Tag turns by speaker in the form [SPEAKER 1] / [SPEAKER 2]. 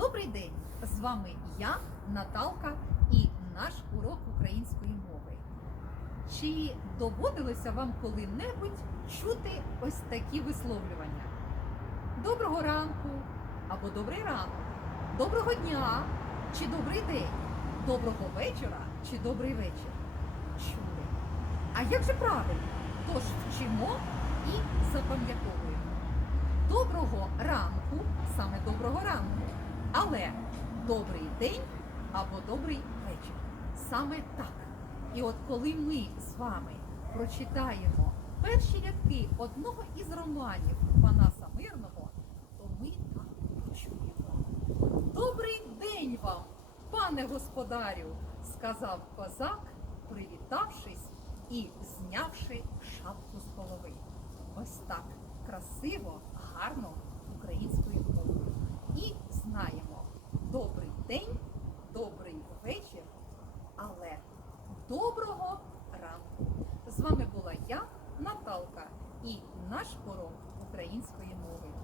[SPEAKER 1] Добрий день! З вами я, Наталка, і наш урок української мови. Чи доводилося вам коли-небудь чути ось такі висловлювання? Доброго ранку або добрий ранок, доброго дня чи добрий день, доброго вечора чи добрий вечір. Чули. А як же правильно? Тож вчимо і запам'ятовуємо. Доброго ранку, саме доброго ранку. Але добрий день або добрий вечір. Саме так. І от коли ми з вами прочитаємо перші рядки одного із романів Панаса Мирного, то ми так почуємо. Добрий день вам, пане господарю, сказав козак, привітавшись і знявши шапку з голови. Ось так красиво, гарно українською мовою. І знаємо добрий день, добрий вечір, але доброго ранку. З вами була я, Наталка, і наш урок української мови.